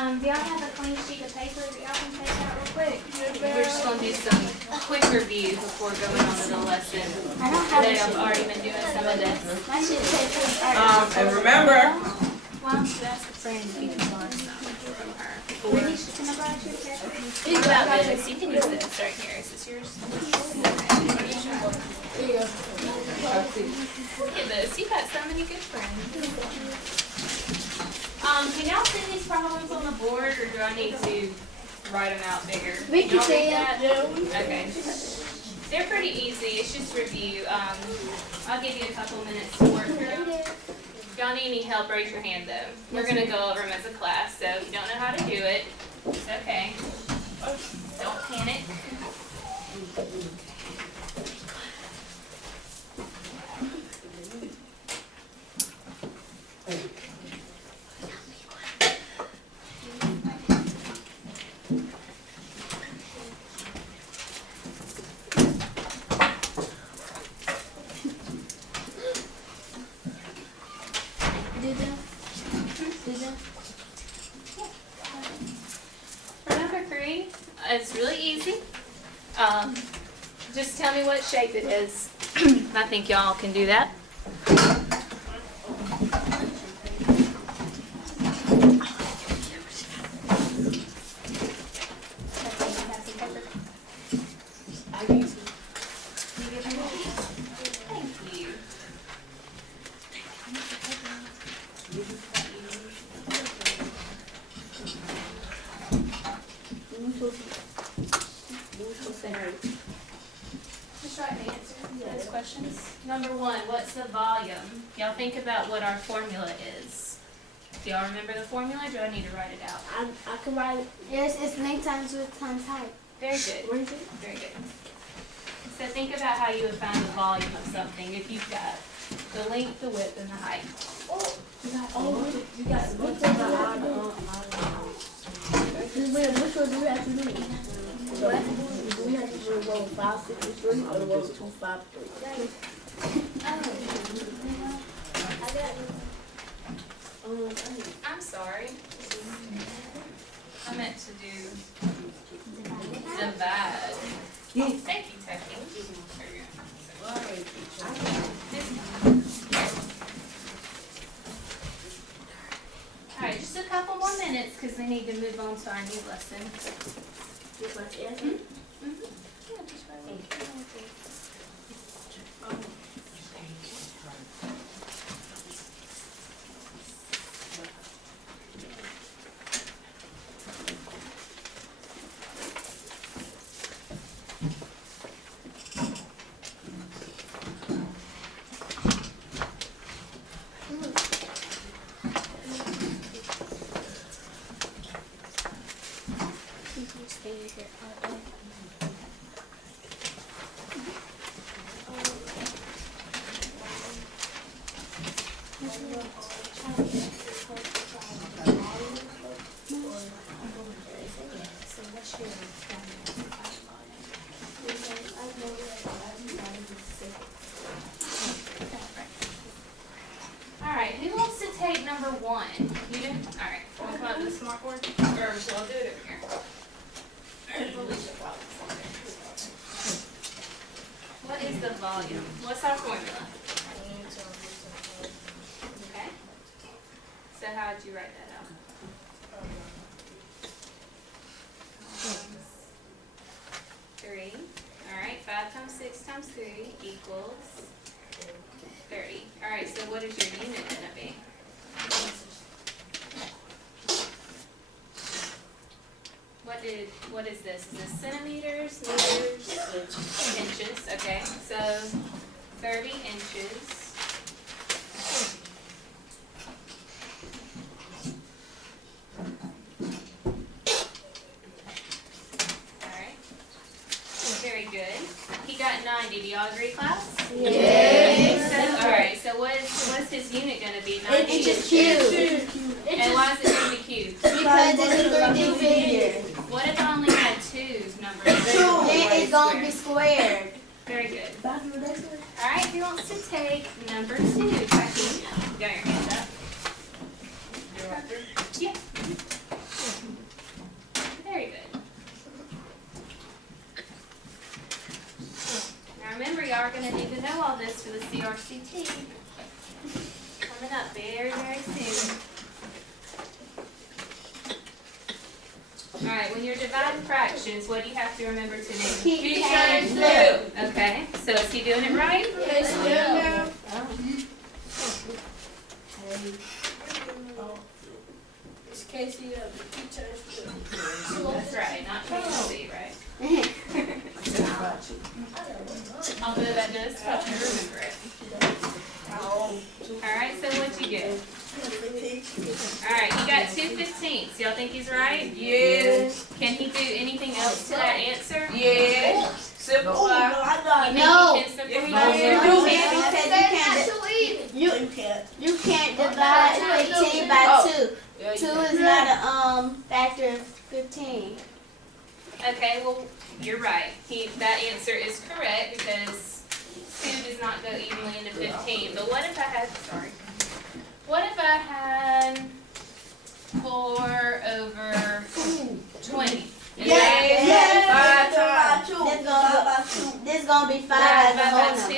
Do y'all have a clean sheet of paper that y'all can take out real quick? We're just going to do some quick review before going on to the lesson. I don't have I've already been doing some of this. my sheet of paper. And remember, Why don't you ask a friend if you can borrow some from her? Really? Can I borrow your paper? Think about this. You can use this right here. Is this yours? there you go. Look at this. You've got so many good friends. Can y'all see these problems on the board, or do I need to write them out bigger? We can Y'all see read them. that? Okay. They're pretty easy. It's just review. I'll give you a couple minutes to work through them. If y'all need any help, raise your hand though. We're going to go over them as a class, so if you don't know how to do it, it's okay. Don't panic. Do them. Do them. For number 3, it's really easy. Just tell me what shape it is. I think y'all can do that. Thank you. Just write the answer to those questions. Number 1, what's the volume? Y'all think about what our formula is. Do y'all remember the formula, or do I need to write it out? I can write it. Yes, it's length times width times height. Very good. What is it? Very good. So think about how you would find the volume of something if you've got the length, the width, and the height. You got which one which one do we have to do? What? Do we have to do roll 5, 6, 3 or roll 2, 5, 3? I'm sorry. I meant to do divide. Thank you, Techie. Alright, just a couple more minutes because we need to move on to our new lesson. Just like the answer? Yeah, just write it. Alright, who wants to take number 1? You do? Alright, want to come up to the smart board? Or so I'll do it over here. What is the volume? What's our formula? Okay. So how would you write that out? Three. Alright, 5 times 6 times 3 equals 30. Alright, so what is your unit going to be? What is this? Is this centimeters, meters, inches? Okay, so 30 inches. Alright. Very good. He got 90. Do y'all agree, class? Yes. Alright, so what's his unit going to be? 90 Inches cubed. And why is it going to be cubed? Because it's a 3D figure. What if I only had 2's numbers? Then it's going to be squared. Very good. Alright, who wants to take number 2? Becky, you got your hand up. Yeah. this for the CRCT. Coming up very, very soon. Alright, when you're dividing fractions, what do you have to remember to do? Keep times two. Okay, so is he doing it right? Yes, ma'am. It's Casey, keep times two. That's right, not KC, right? Although that does help you remember it. Alright, so what'd you get? Alright, you got 2/15. Y'all think he's right? Yes. Can he do anything else to that answer? Yes. Simplify. You think No. he can simplify Yeah, it? You can't divide 15 by 2. Yeah, 2 you is not a factor of 15. Okay, well, you're right. That answer is correct because 2 does not go evenly into 15. But what if I had, what if I had 4 over 20? Is that 5 times. This gonna be 5 as a 5 whole by number. 2?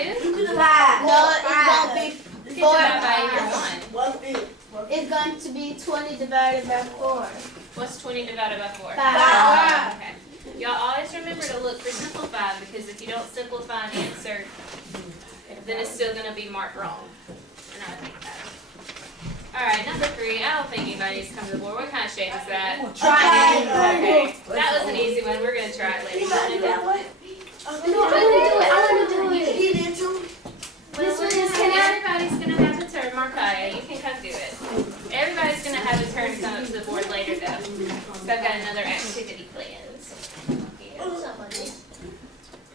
No, it's gonna be You can divide by either 4. one. It's going to be 20 divided by 4. What's 20 divided by 4? 5. Okay. Y'all always remember to look for simplify because if you don't simplify an answer, then it's still going to be marked wrong. And I think that. Alright, number 3. I don't think anybody needs to come to the board. What kind of shape is that? Okay. That was an easy one. We're going to try it later. Everybody's going to have a turn. Markaya, you can come do it. Everybody's going to have a turn to come up to the board later, though. So I've got another activity planned.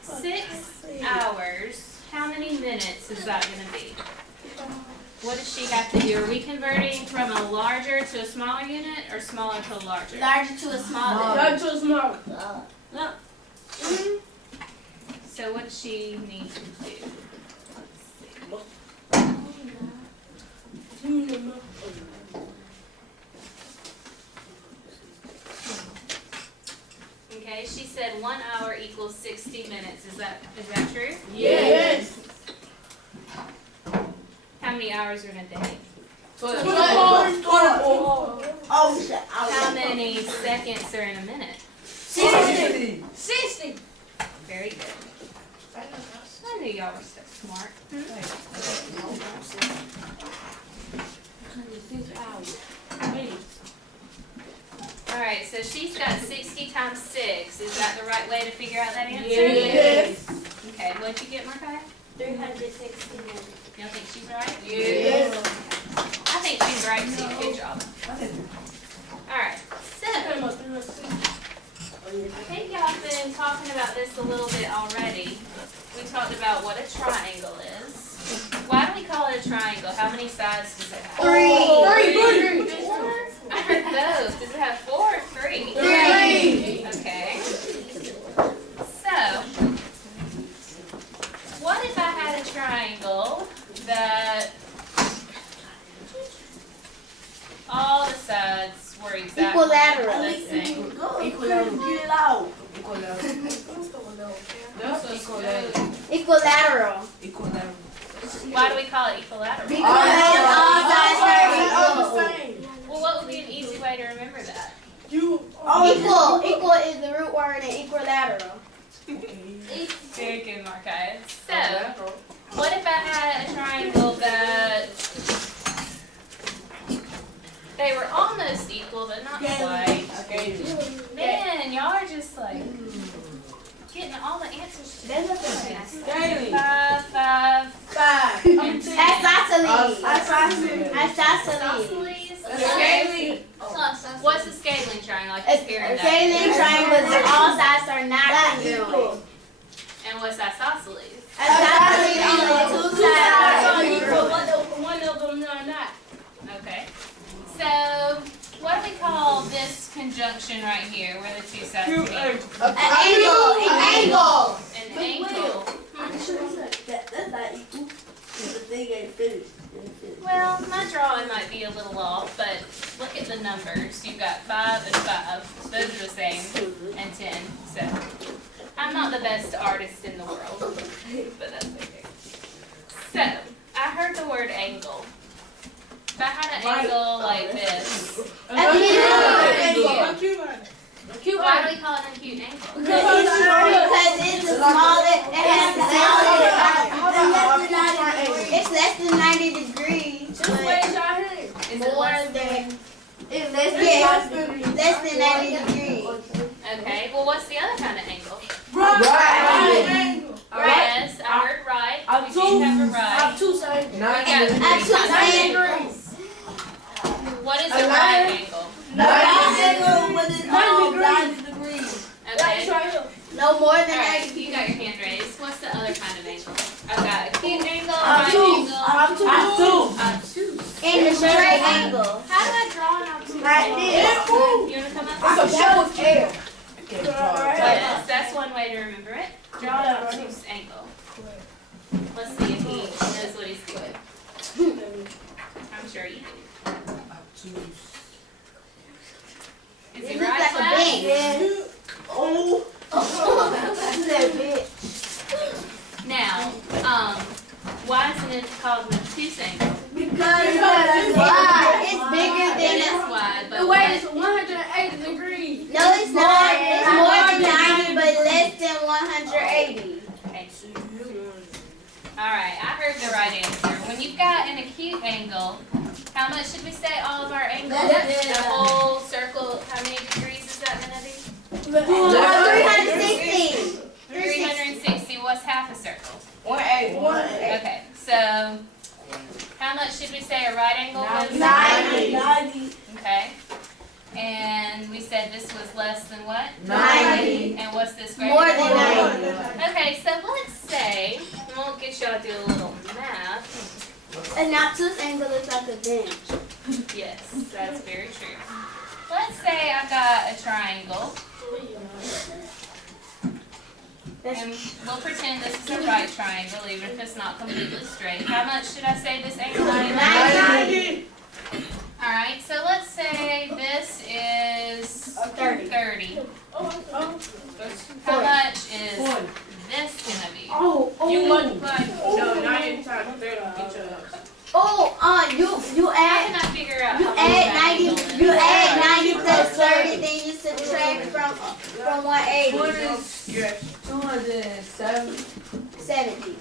6 hours. How many minutes is that going to be? What does she have to do? Are we converting from a larger to a smaller unit or smaller to a larger? Larger to a smaller. Not too small. So what does she need to do? Okay, she said 1 hour equals 60 minutes. Is that true? Yes. How many hours are in a day? 24. How many seconds are in a minute? 60. Very good. I knew y'all were so smart. Alright, so she's got 60 times 6. Is that the right way to figure out that answer? Yes. Okay, what'd you get, Markaya? 360 minutes. Y'all think she's right? Yes. I think she's right too. Good job. Alright, so I think y'all have been talking about this a little bit already. We talked about what a triangle is. Why do we call it a triangle? How many sides does it have? 3. I heard both. Does it have 4 or 3? 3. Okay. So, what if I had a triangle that all the sides were exactly the same? Equilateral. Why do we call it equilateral? Because all sides are equal. Well, what would be an easy way to remember that? Equal is the root word in equilateral. Very good, Marcus. So, what if I had a triangle that they were almost equal, but not quite? Man, y'all are just like getting all the answers to this. 5, 5, 5. Isosceles. Isosceles. What's a scaling triangle? I keep hearing A that. scaling triangle is all sides are not congruent. And what's isosceles? Isosceles only 2 sides are congruent. One of them not. Okay. So, what do we call this conjunction right here, where the 2 sides meet? An angle. An angle. That's not equal. The thing ain't finished. Well, my drawing might be a little off, but look at the numbers. You've got 5 and 5. Those are the same, and 10. So, I'm not the best artist in the world, but that's okay. So, I heard the word angle. If I had an angle like this, why do we call it an acute angle? Because it's the smallest, it has the it's less than 90 degrees. Just raise your hand. Is it less Less than 90 degrees. Okay, well what's the other kind of angle? Right. Yes, I heard right. We do have a right. Two sides. We got At three 2 kinds of angles. angles. What is a right angle? Okay. No more than Alright, 90 you got your hand raised. What's the other kind of angle? I've got acute angle, right Obtuse. angle. Obtuse. And the straight angle. How do I draw an obtuse Like angle? this. You wanna come up? Yes, that's one way to remember it. Draw an obtuse angle. Let's see if he knows what he's doing. I'm sure you do. Is he It looks right, like a class? bench. Now, why isn't it called an obtuse angle? Because it's wide. It's bigger It than is wide, but The what? weight is 180 degrees. No, it's not. It's more than 90, but less than 180. Okay. Alright, I heard the right answer. When you've got an acute angle, how much should we say all of our angles? The whole circle, how many degrees is that going to be? 360. 360. What's half a circle? 180. Okay, so how much should we say a right angle was? 90. Okay. And we said this was less than what? 90. And what's this greater More than 90. Okay, so let's say, and we'll get y'all to do a little math. An obtuse angle looks like a bench. Yes, that's very true. Let's say I've got a triangle, and we'll pretend this is a right triangle, even if it's not completely straight. How much should I say this angle is? 90. Alright, so let's say this is 30. How much is this gonna be? You money. You How add can I figure out you how much add that 90 angle is? you add 90 plus 30, then you subtract from 180. 70.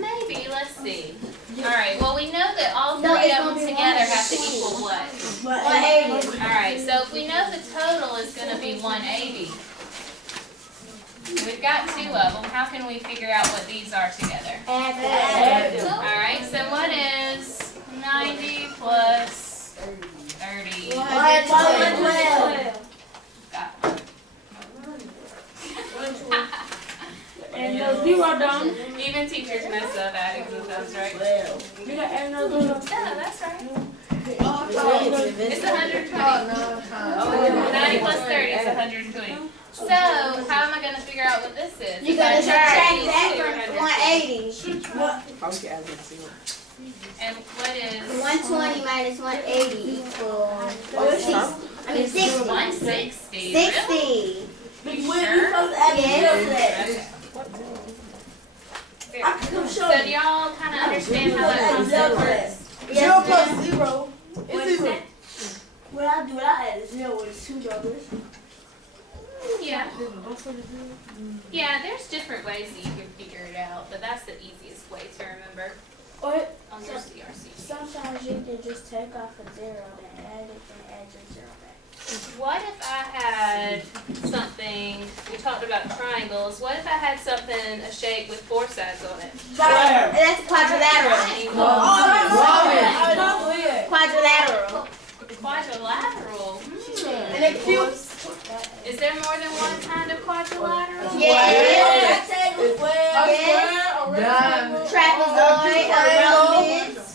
Maybe, let's see. Alright, well we know that all No, three it's of gonna them be together have to 180. equal what? 180. Alright, so if we know the total is going to be 180, we've got two of them, how can we figure out what these are together? Add them. Alright, so what is 90 plus 30? 112. Got one. And the zero down. Even teachers mess up adding with those, right? You got add another one. Yeah, that's right. It's 120. 90 plus 30 is 120. So, how am I going to figure out what this is? You gotta subtract that from 180. And what is 120 minus 180 equals 60. 160? 60. Really? You sure? Yes. Okay. So do y'all kind of understand how that concept works? Yes, ma'am. 0. What is that? When I do that, I add 0 with 2 numbers. Yeah. Yeah, there's different ways that you can figure it out, but that's the easiest way to remember Or on your CRC. sometimes you can just take off a 0 and add it and add your 0 back. What if I had something, we talked about triangles, what if I had something, a shape with 4 sides on it? That's quadrilateral. Quadrilateral. Quadrilateral. And a cube. Is there more than one kind of quadrilateral? Yes. Yes. Trapezoid, a rhombus,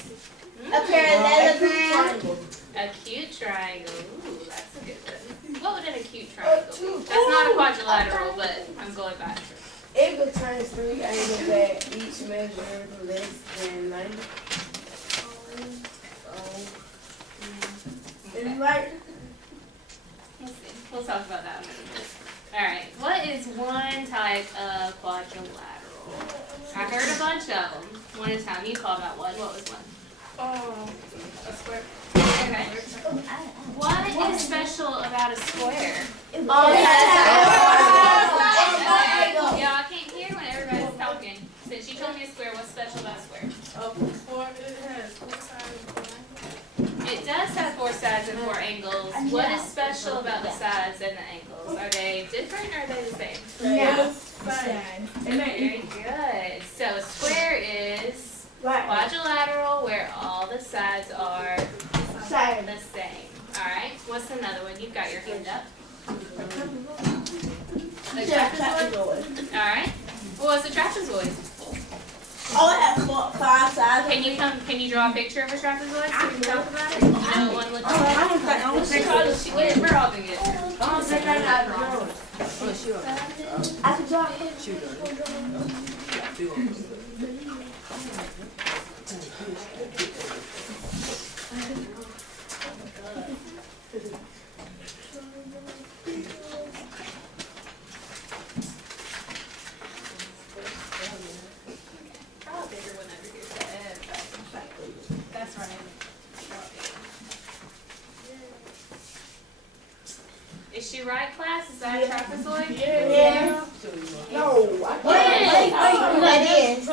a parallelogram. Acute triangle. Ooh, that's a good one. What would an acute triangle be? That's not a quadrilateral, but I'm going back. If it turns 3 angles that each measure less than 90. Okay. Right. We'll see. We'll talk about that in a minute. Alright, what is one type of quadrilateral? I heard a bunch of them. One at a time. You called out one. What was one? A square. Okay. What is special about a square? Oh, Yeah, I can't hear when everybody's talking. Since you told me a square, what's special about a square? It has 4 sides. It does have 4 sides and 4 angles. What is special about the sides and the angles? Are they different or are they the same? Yeah. Very good. So a square is quadrilateral where all the sides are the same. Alright, what's another one? You've got your hand up. A trapezoid? Alright. What's a trapezoid? Oh, it has 5 sides. Can you draw a picture of a trapezoid so we can talk about it? You know what one looks like? We're all gonna get it. I can draw it. Draw a bigger one over here. That's right. Is she right, class? Is that a trapezoid? Yeah. No. That is.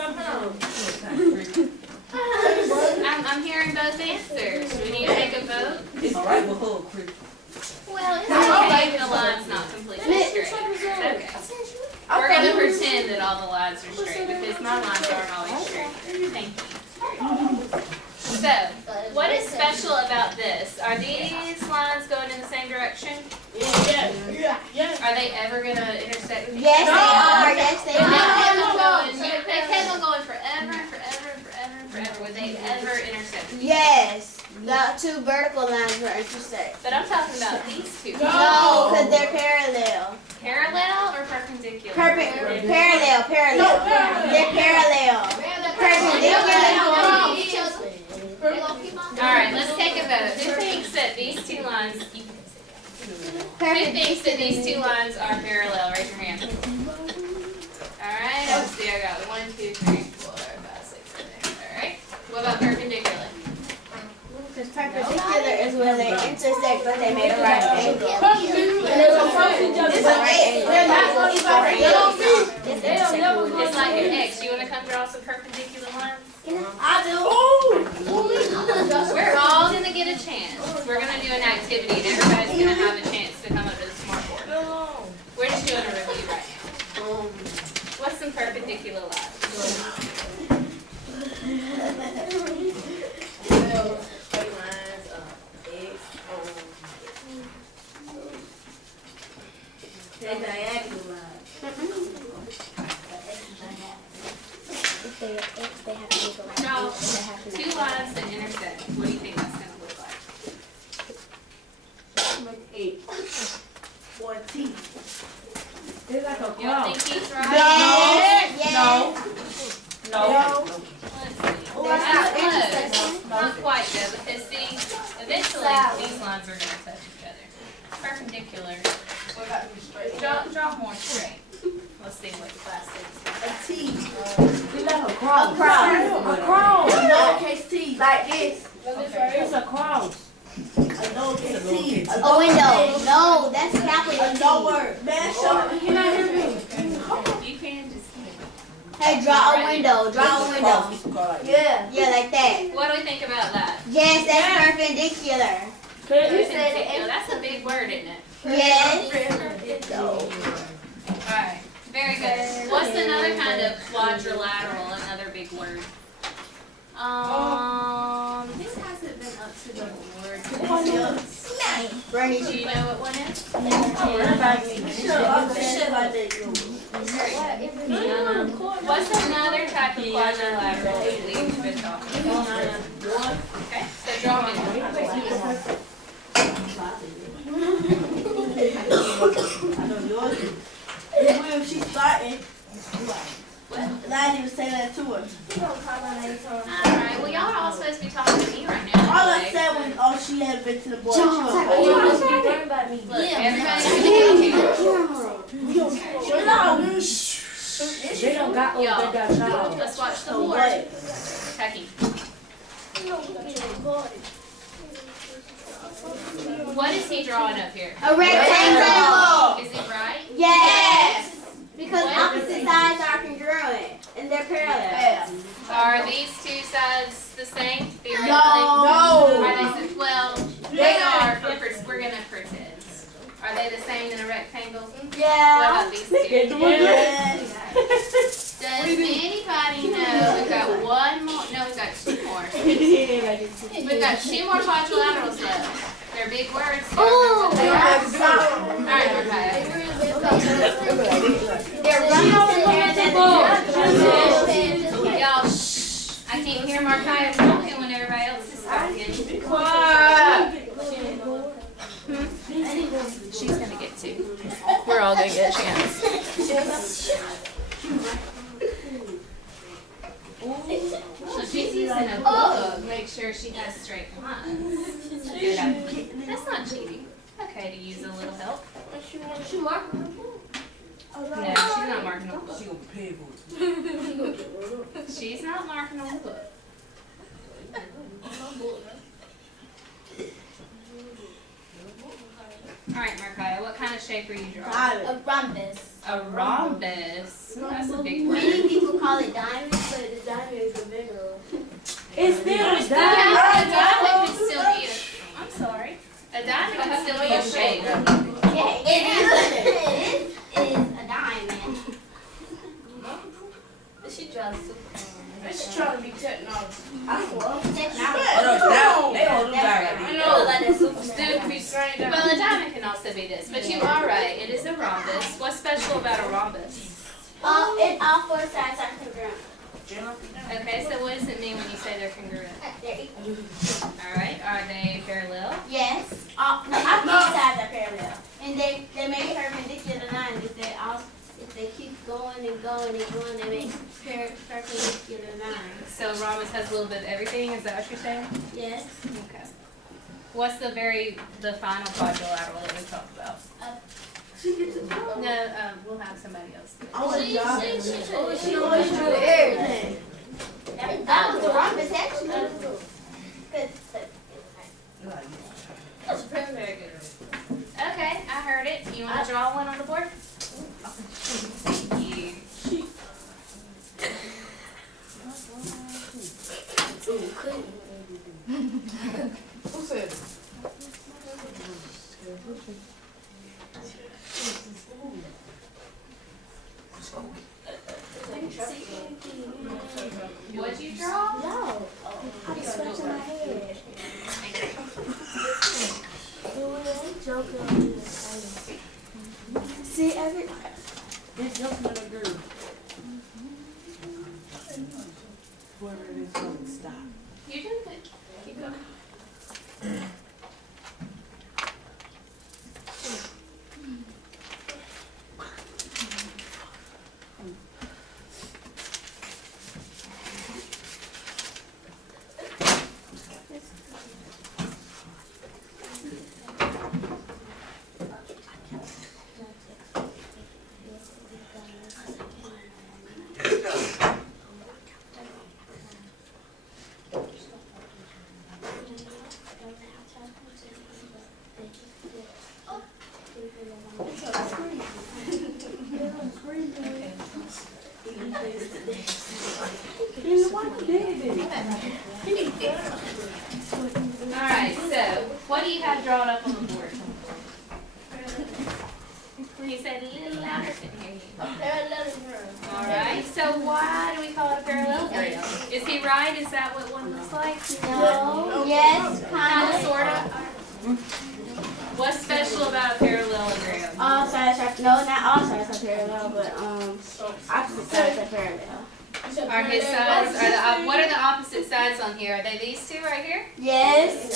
I'm hearing both answers. We need to take a vote. It's right with her, Chris. Well, it's okay if the line's not completely straight. It's okay. We're going to pretend that all the lines are straight because my lines aren't always straight. Thank you. So, what is special about this? Are these lines going in the same direction? Yeah. Are they ever going to intersect with each Yes, they other? are. Yes, they They are. kept on going forever and forever and forever and forever. Would they ever intersect? Yes. The 2 vertical lines were intersect. But I'm talking about these two. No, because they're parallel. Parallel or perpendicular? Parallel. They're parallel. Perpendicular. Alright, let's take a vote. Who thinks that these 2 lines, who thinks that these 2 lines are parallel? Raise your hand. Alright, let's see, I got 1, 2, 3, 4, 5, 6, 7, 8. Alright, what about perpendicular? Because perpendicular is where they intersect, but they made a right angle. It's like an X. You want to come draw some perpendicular lines? I do. We're all going to get a chance. We're going to do an activity and everybody's going to have a chance to come up to the smart board. We're just doing a review right now. What's some perpendicular lines? They're diagonal lines. If they have to go like Draw this, they have to 2 lines that intersect. What do you think that's going to look like? Like 8. 14. It's like a Y'all cross. think he's right? Yes. No. Let's see. That's close. Not quite though, because see, eventually these lines are going to touch each other. Perpendicular. What about you straight? Draw more straight. Let's see what the class A thinks. T. It's like a cross. A cross. A cross. Lowercase T. Like this. It's a cross. A lowercase T. A window. No, that's A capital lower. Man, show me. Can I hear me? You can just. Hey, draw a window. Draw a window. Yeah. Yeah, like that. What do we think about that? Yes, that's perpendicular. Perpendicular. That's a big word, isn't it? Yes. Alright. Very good. What's another kind of quadrilateral? Another big word. This hasn't been up to the board. Bernie, Do you know what one is? What's another type of quadrilateral that we've been talking about? Okay, so draw me I know yours is. When she's starting, I didn't even say that to her. Alright, well y'all are all supposed to be talking to me right now. All I anyway, said so- was, oh, she had been to the board. Look, everybody's gonna Chill out. They don't got, oh, they Y'all, got y'all. let's watch the board. Becky, what is he drawing up here? A rectangle. Is it right? Yes. Because What? opposite sides are congruent and they're parallel. Are these two sides the same? Theoretically? No. Are they, well, they are, we're gonna pretend. Are they the same in a rectangle? What Yeah. about these two? Yes. Does anybody know, we've got one more, no, we've got two more. We've got two more quadrilaterals left. They're big words. So Ooh. they are. Alright, okay. They're running. Y'all, shh. I can't hear Markiah talking when everybody else is talking. She's gonna get two. We're all gonna get a chance. She's using a book. Make sure she has straight lines. That's not cheating. Okay, to use a little help. No, she's not marking on the book. She's not marking on the book. Alright, Markiah, what kind of shape are you drawing? A rhombus. A rhombus. That's a big word. Many people call it diamond, but the diamond is a bigger one. It's still a Yeah, diamond. a diamond could still be a. I'm sorry. A diamond could still be a shape. Yeah, it is a diamond. She trying to be technology. Still can be strained out. Well, a diamond can also be this, but you are right. It is a rhombus. What's special about a rhombus? All four sides are congruent. Okay, so what does it mean when you say they're congruent? They're equal. All right, are they parallel? Yes. No, opposite sides are parallel, and they make perpendicular lines. If they keep going and going and going, they make perpendicular lines. So rhombus has a little bit of everything. Is that what you're saying? Yes. Okay. What's the final quadrilateral that we talked about? No, we'll have somebody else do it. She always do everything. That was a rhombus, actually. Very good. Okay, I heard it. You want to draw one on the board? Thank you. Who said it? What'd you draw? No. I'm scratching my head. Joker. See, This just little girl. Whoever it is, don't stop. You did it. Keep going. Alright, so what do you have drawn up on the board? You said a little louder, couldn't hear you. Alright, so why do we call it a parallelogram? Is he right? Is that what one looks like? No. Yes, kind of. Sorta. What's special about a parallelogram? All sides are, no, not all sides are parallel, but opposite sides are parallel. Are his sides, what are the opposite sides on here? Are they these two right here? Yes.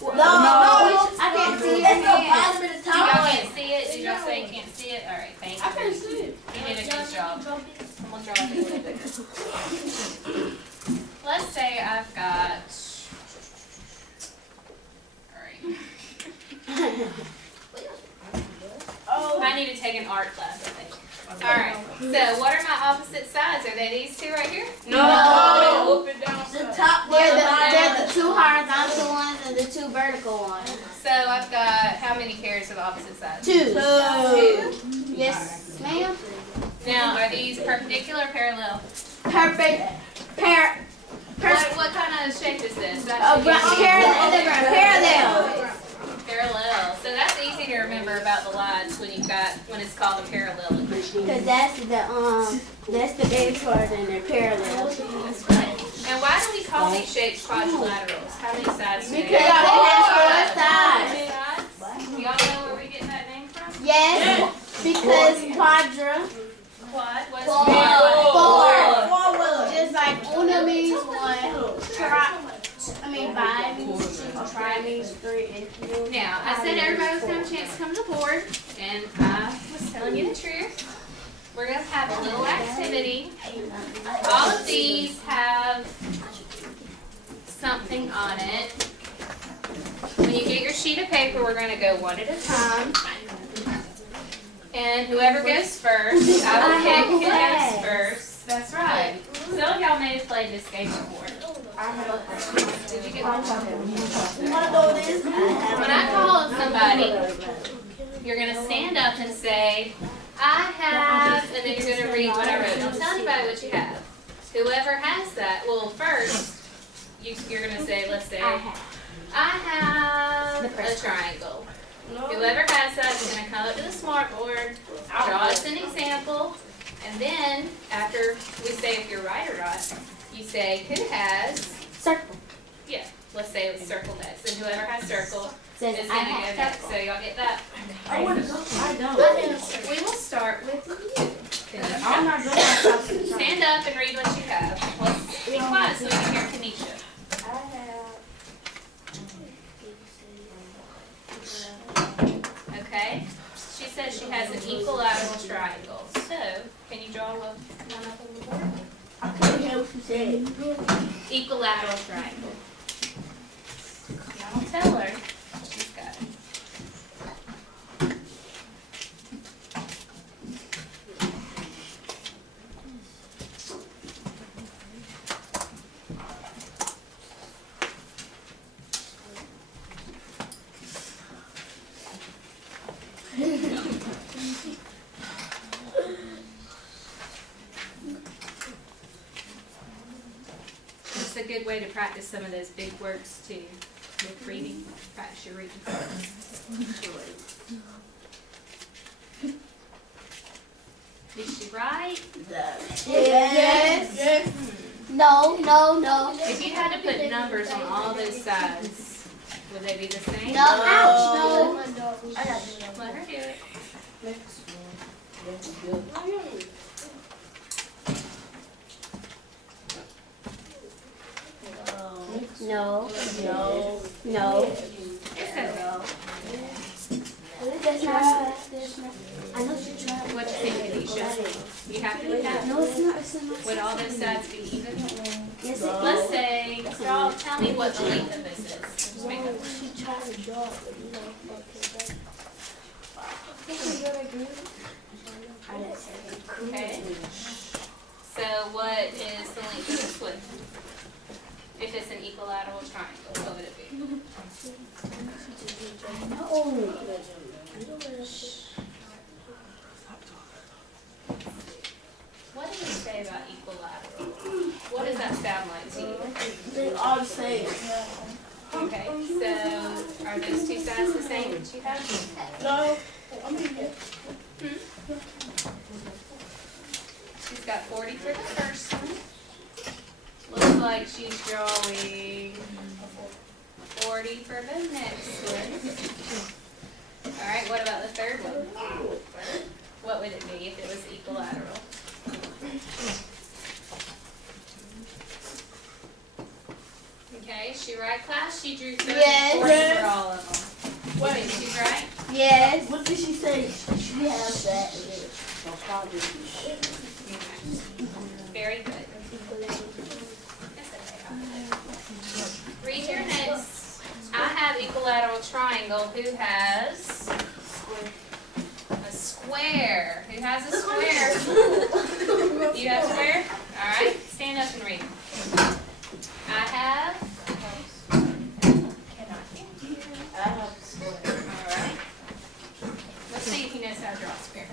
No, I can't see it. Y'all can't see it? Did y'all say you can't see it? Alright, thank you. I can't see it. You did a good job. I'm gonna draw it a little bigger. Let's say I've got, alright. I need to take an art class, I think. Alright, so what are my opposite sides? Are they these two right here? No. Up and down. The top They're the two horizontal ones and the two vertical ones. So I've got how many pairs of opposite sides? Two. Two. Yes, ma'am. Now, are these perpendicular or parallel? Perfect. What kind of shape is this? Parallel. Parallel. So that's easy to remember about the lines when it's called a parallelogram. Cause that's the base part and they're parallel. That's right. And why do we call these shapes quadrilaterals? How many sides do they Because have? they have four sides. Y'all know where we get that name from? Yes, because quadra. Quad was Four. Just like una means one. Bi means two. Tri means three. And Now, I said everybody was going to have a chance to come to the board, and I was telling you the truth. We're going to have a little activity. All of these have something on it. When you get your sheet of paper, we're going to go one at a time. And whoever goes first, I will pick who goes first. That's right. Some of y'all may have played this game before. Did you get one? When I call on somebody, you're going to stand up and say, I have, and then you're going to read what I wrote. Don't tell anybody what you have. Whoever has that, well, first, you're going to say, let's say, I have a triangle. Whoever has that is going to come up to the smartboard, draw us an example, and then after we say if you're right or not, you say who has circle. Yeah, let's say it was circle next, and whoever has circle Says is I going to go have next. circle. So y'all get that? I don't. We will start with you. I'm not doing that. Stand up and read what you have. Let's be quiet so we can hear Kanisha. Okay. She says she has an equilateral triangle. So, can you draw one up on the board? I couldn't hear what you said. Equilateral triangle. Y'all don't tell her. She's got it. It's a good way to practice some of those big words too, with reading. Practice your reading. Did she write? Yes. No. If you had to put numbers on all those sides, would they be the same? No. Ouch. No. Let her do it. No. It's okay. That's not. I know she tried. What you think, Kanisha? You happy with that? No, it's not. Would all those sides be even? Yes, Let's say, y'all tell me what the length of this is. Just make up. She tried to draw it, but you know, okay. Okay. So what is the length of this one? If it's an equilateral triangle, what would it be? What do you say about equilateral? What does that sound like to you? They all the same. Okay, so are those two sides the same that you have? No. She's got 40 for the first one. Looks like she's drawing 40 for the next one. Alright, what about the third one? What would it be if it was equilateral? Okay, she right, class? She drew 30 Yes. 40 for all of them. You think she's right? Yes. What did she say? She has that. Okay. Very good. Read your next. I have equilateral triangle. Who has a square? square. Who has a square? You have a square? Alright, stand up and read. I have. I have a square. Alright. Let's see if he knows how to draw a square.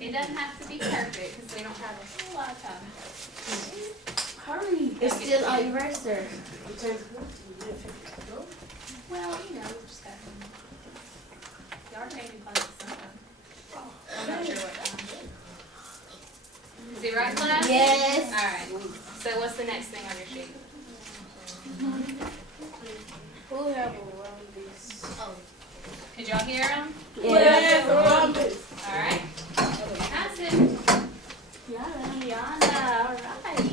It doesn't have to be perfect because we don't have a whole lot of time. Hurry. It's still on eraser. Well, you know, we just got. Y'all are taking classes sometime. I'm not sure what time. Is it right, class? Yes. Alright. So what's the next thing on your sheet? Who have around this? Could y'all hear them? Yes, around this. Alright. That's it. Yana, alright.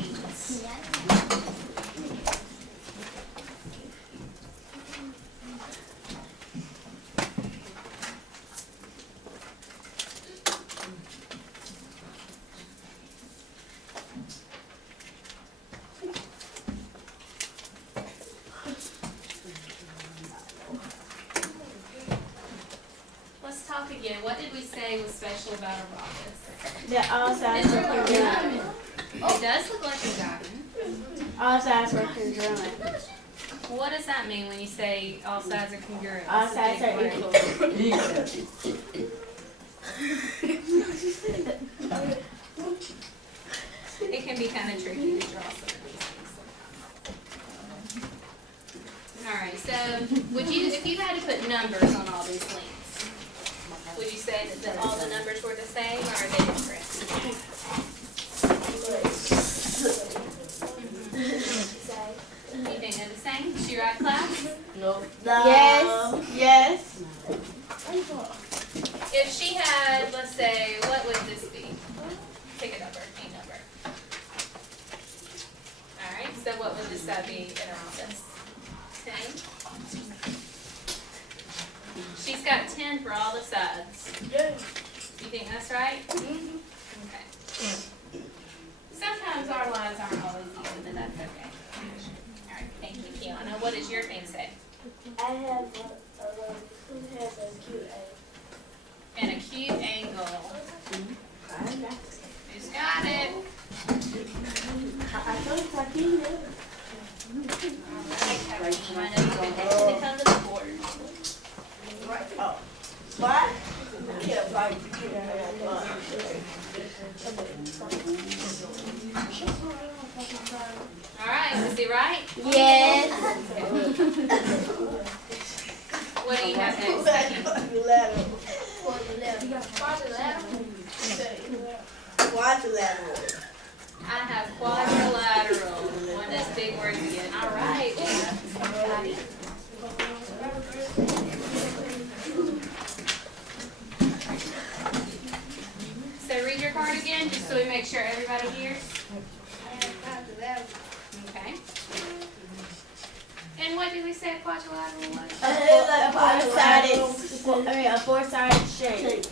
Let's talk again. What did we say was special about a rhombus? That all sides are congruent. It does look like a diamond. All sides are congruent. What does that mean when you say all sides are congruent? All What's the sides big are word? equal. It can be kind of tricky to draw some of these things. Alright, so would you, if you had to put numbers on all these links, would you say that all the numbers were the same or are they different? You think they're the same? Is she right, class? No. Yes. Yes. If she had, let's say, what would this be? Pick a number, a number. Alright, so what would this side be in a rhombus? 10. She's got 10 for all the sides. You think that's right? Okay. Sometimes our lines aren't always even, but that's okay. Alright, thank you, Kiana. What does your thing say? I have who has a cute egg? And acute angle. Who's got it? I told you I can. Alright, I know you've been itching to come to the board. What? Yeah, like, Alright, is he right? Yes. What do you have next? Quadrilateral. I have quadrilateral. One of those big words again. Alright. Got it. So read your card again, just so we make sure everybody hears. Okay. And what did we say a quadrilateral was? A four-sided shape.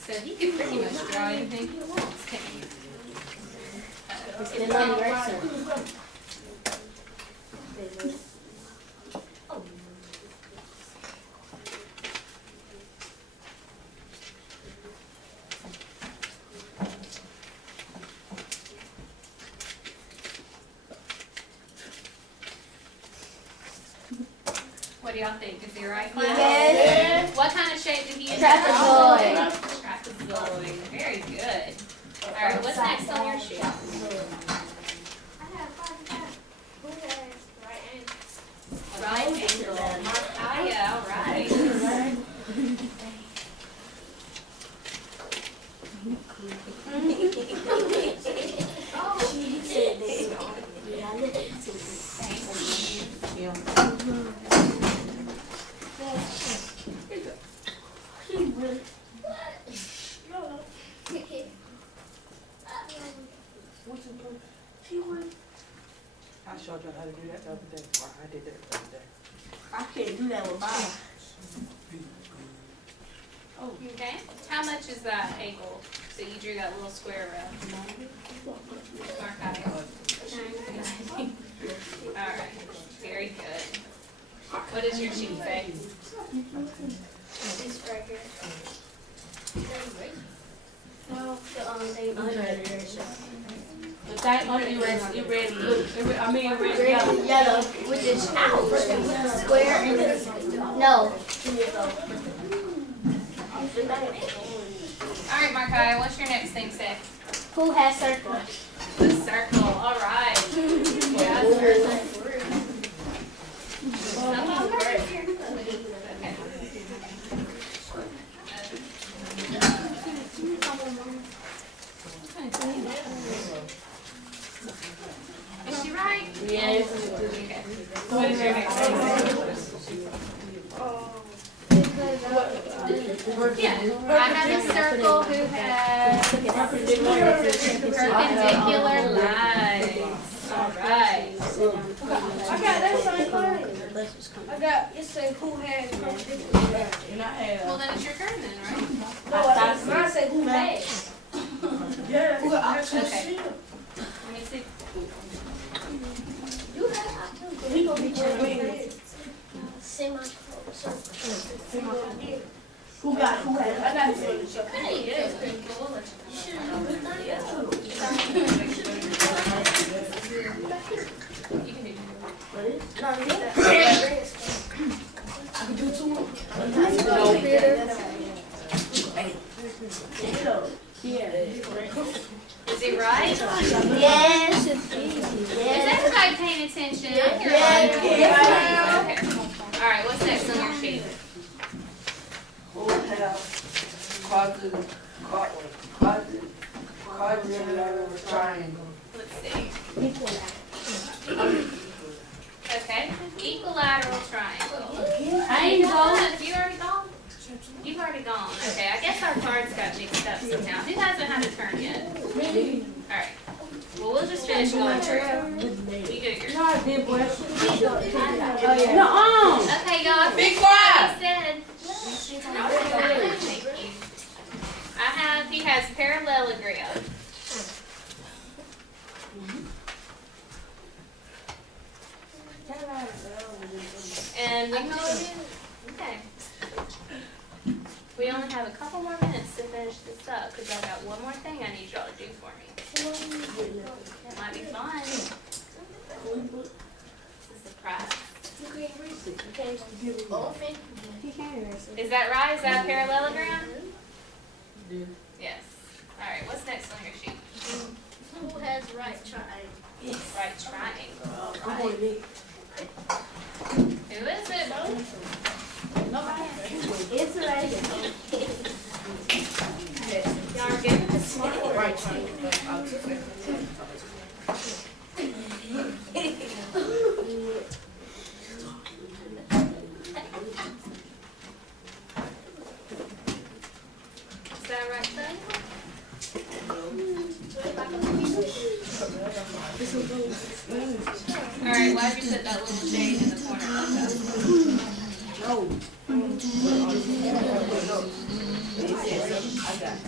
So he can pretty much draw anything he wants, can't he? It's still on eraser. What do y'all think? Is he right? Yes. What kind of shape did he use? Trapezoid. Trapezoid. Very good. Alright, what's next on your sheet? Right angle. Oh yeah, alright. I showed you how to do that the other day. Or I did that the other day. I can't do that with mine. Okay. How much is that angle? So you drew that little square around. Mark out. All right. Very good. What does your sheet say? This right here. No, they The thing on you is it red blue. I mean red red, yellow. yellow with this square and this. No. All right, Markai, what's your next thing say? Who has circle? The circle. All right. Yeah, circle. Is she right? Yes. Okay. What is your next thing? Yeah, I have a circle who has perpendicular lines. All right. I got that same thing. I got, it say who has perpendicular. And I have. Well, then it's your turn then, right? No, mine say who has. Yeah, Who got Okay. option C? Let me see. You have option. We gonna be checking. Who has? I got it for the show. You can do it. No, you got I can do two more. Is it right? Yes. Is everybody paying attention? I hear Yes. Okay. All right, what's next on your sheet? Who have quadrilateral triangle? Let's see. Okay, equilateral triangle. I ain't going. Have you already gone? You've already gone. Okay, I guess our cards got mixed up somehow. Who hasn't had a turn yet? All right. Well, we'll just finish going through. You get yours. No, I did, boy. No. Okay, y'all. Be quiet. Said. Thank you. He has parallelogram. And we know it is. Okay. We only have a couple more minutes to finish this up because I got one more thing I need y'all to do for me. It might be fun. It's a surprise. Is that right? Is that a parallelogram? Yes. All right. What's next on your sheet? Who has right triangle? Right triangle. I'm going to be. Who is it? It's right. Y'all are good with the smart words. Right triangle. Is that right, son? All right, why'd you put that little shade in the corner like that?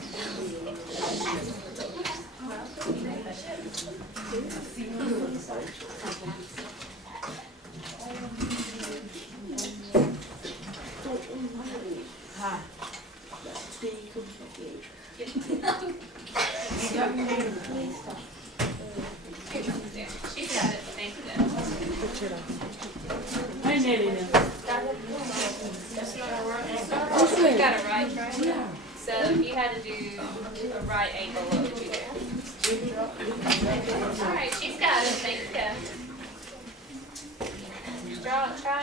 There. She's got it. Thank you. I ain't nearly there. We got a right triangle. So if you had to do a right angle, what would you do? All right, she's got it. Thank you.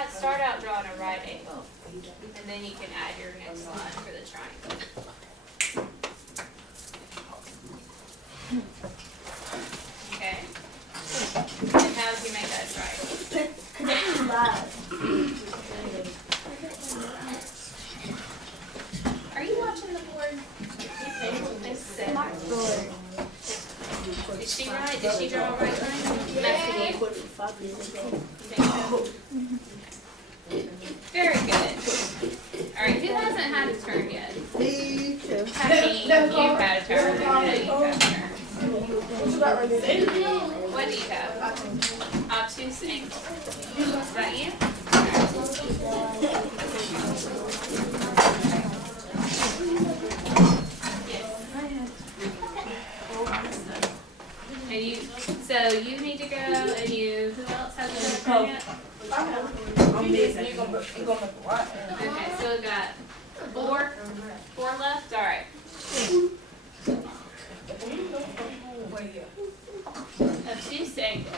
Start out drawing a right angle, and then you can add your next line for the triangle. Okay. And how did you make that triangle? Are you watching the board? Is she right? Did she draw a right line? I'm asking you. Very good. All right, who hasn't had a turn yet? Me. You've had a turn. You've had a turn. What you got right there? What do you have? Obtuse angle. Is that you? And you, so you need to go, and you, who else has a turn yet? I'm busy. You gonna make a lot. Okay, so we've got four left, alright. Obtuse angle.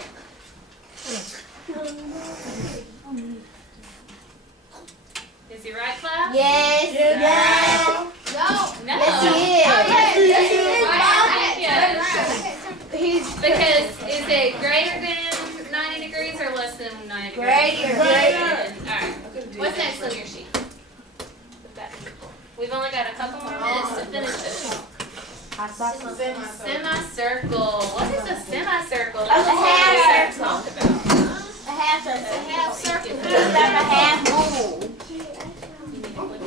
Is he right, Cloud? Yes. Yes. No. Yes, he is. He's because is it greater than 90 degrees or less than 90 degrees? Greater. Alright. What's next on your sheet? What's that? We've only got a couple more minutes to finish this. Semicircle. What is a semicircle? That's A half what circle. we talked about. A half circle. A half circle. It's like a half moon. Okay.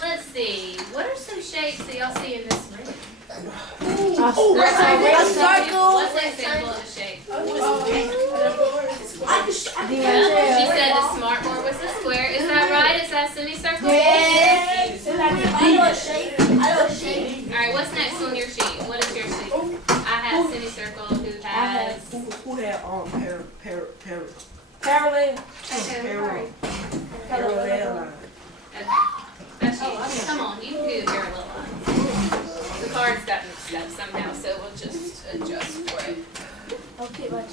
Let's see. What are some shapes that y'all see in this room? A circle. What's an example of a shape? I She said the smart board was a square. Is that right? Is that semicircle? Yes. I know a shape. Alright, what's next on your sheet? What is your sheet? I have semicircle. Who has? Who had parallel line? That's you. Come on, you can do parallel lines. The cards got mixed up somehow, so we'll just adjust for it. Okay, but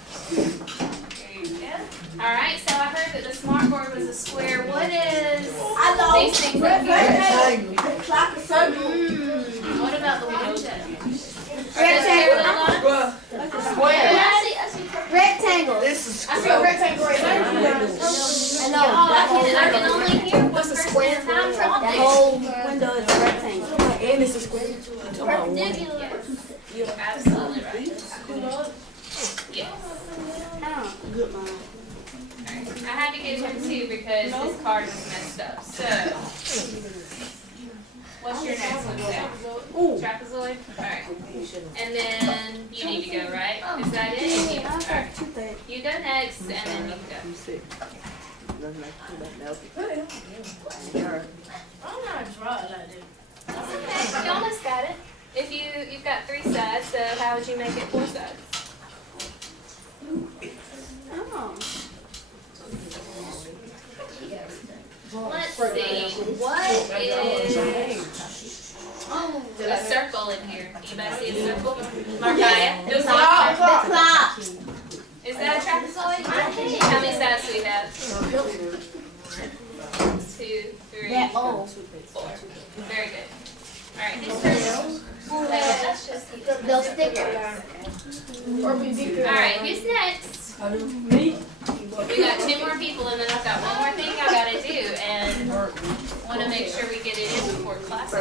There you go. Alright, so I heard that the smart board was a square. What is these things up here? What about the window? Rectangle. This is I see a rectangle right there. I can only hear one person at a time The talking. whole window is a rectangle. and it's a square. Yes. Absolutely right. Yes. Good mom. I had to give him two because his card was messed up. So, what's your next one, Zach? Trapezoid? Alright. And then you need to go, right? Is that it? Alright. You go next, and then you go. You almost got it. If you've got 3 sides, so how would you make it 4 sides? Let's see. What is a circle in here? Anybody see a circle? Markiah? The clock. Is that a trapezoid? How many sides do we have? 2, 3, That old. 4. Very good. Alright, his turn. That's just Those stickers. Alright, who's next? Me? We got 2 more people, and then I've got one more thing I gotta do, and want to make sure we get it in before class.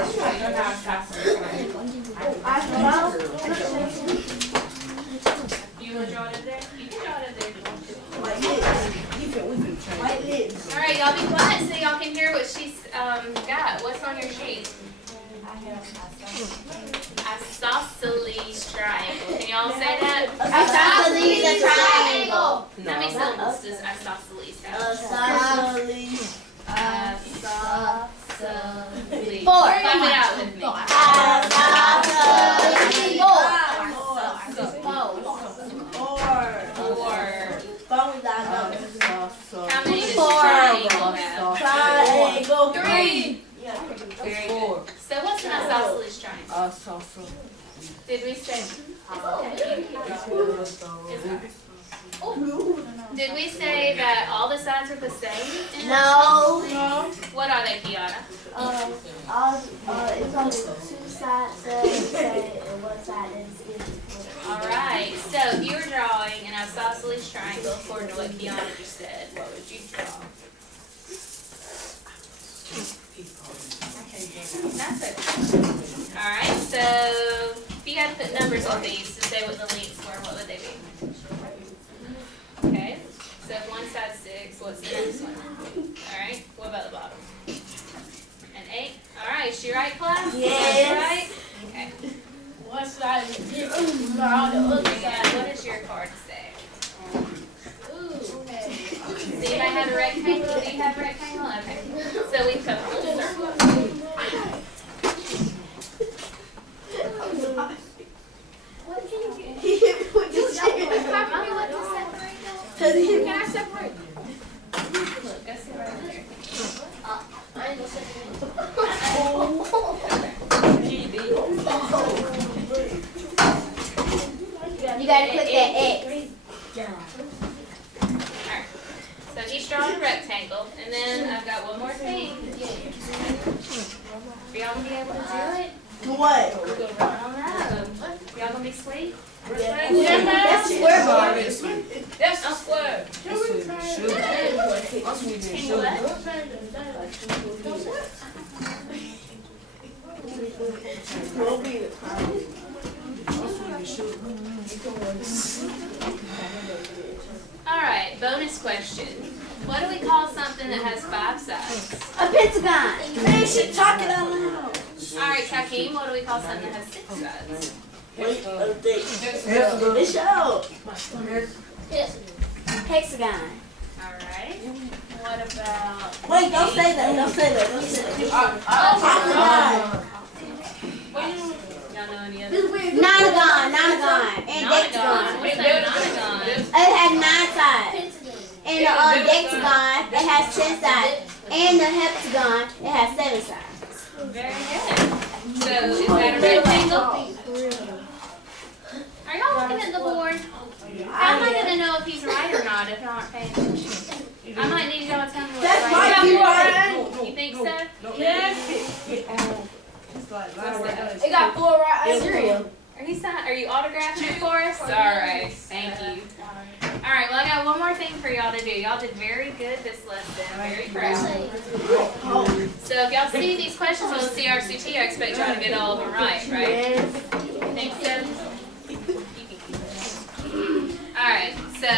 You want to draw it over there? You can draw it over there if you want to. Alright, y'all be quiet so y'all can hear what she's got. What's on your sheet? Isosceles triangle. Can y'all say that? Isosceles a triangle. How many syllables does isosceles have? Isosceles. Isosceles. Four. Clap it out with me. Four. How many does triangle have? 3. Very good. So what's an isosceles triangle? Did we say? Did we say that all the sides are the same? No. What are they, Kiana? it's only 2 sides that say and 1 side is different. Alright, so if you were drawing an isosceles triangle according to what Kiana just said, what would you draw? That's it. Alright, so if you had to put numbers on these to say what the lengths were, what would they be? Alright, is she right, class? Yes. Right? Okay. One side is different from all the other And sides. what does your card say? So you might have a rectangle. Do you have a rectangle? Okay. So we come full circle. Mommy, what does separate that? Can I separate? Go sit right over there. You gotta click that X. Alright. So he's drawing a rectangle, and then I've got one more thing. Are y'all gonna be able to do it? What? I don't know. Y'all gonna be sweet? That's square bar. That's a square. Alright, bonus question. What do we call something that has 5 sides? A pentagon. Man, she talking out loud. Alright, Hakeem, what do we call something that has 6 sides? It's show. Hexagon. Alright. What about... Wait, don't say that. Don't say that. Don't say that. Y'all know any other? Nonagon, and decagon. What's that nonagon? It has 9 sides. And the decagon, it has 10 sides. And the heptagon, it has 7 sides. Very good. So, is that a rectangle? Are y'all looking at the board? How am I going to know if he's right or not if y'all aren't paying attention? I might need y'all to tell me what's That's right. right, you're right. You think so? Yes. What's that? It got 4 right answers. Are you autographing it for us? Alright, thank you. Alright, well I got one more thing for y'all to do. Y'all did very good this lesson. I'm very proud. So if y'all see these questions on the CRCT, I expect y'all to get all of them right? You think so? Alright, so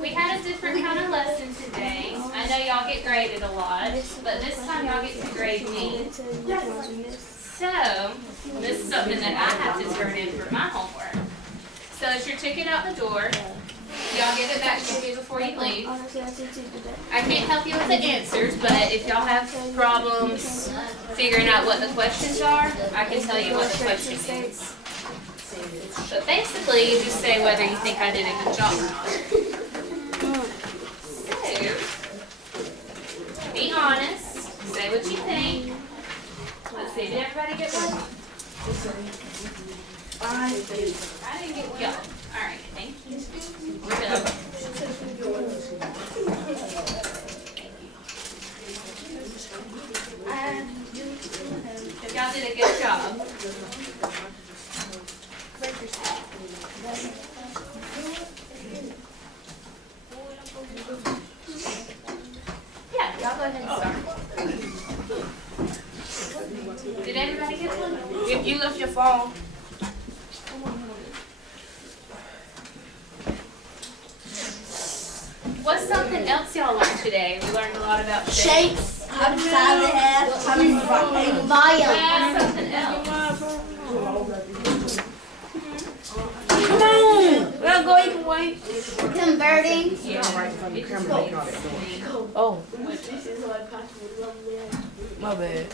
we had a different kind of lesson today. I know y'all get graded a lot, but this time y'all get to grade me. So, this is something that I have to turn in for my homework. So as you're taking out the door, y'all give it back to me before you leave. I can't help you with the answers, but if y'all have problems figuring out what the questions are, I can tell you what the question is. But basically, you just say whether you think I did a good job or not. So, be honest, say what you think. Let's see, did everybody get one? I didn't get one. Alright, thank you. We're done. Y'all did a good job. Yeah, y'all go ahead and start. Did everybody get one? If you left your phone. What's something else y'all learned today? We learned a lot about shapes. Shapes. How many sides they have. How many volume. Something else. Come on. We'll go either way. Converting. Oh, my bad.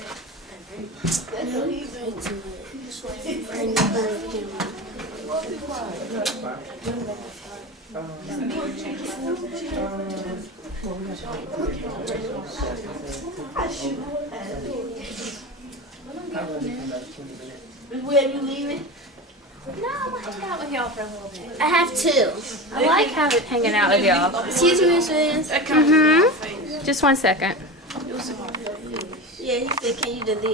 Where you leaving? No, I'm gonna hang out with y'all for a little bit. I have 2. I like hanging out with y'all. Excuse me, Miss Williams. Just 1 second. Yeah, he said, can you delete?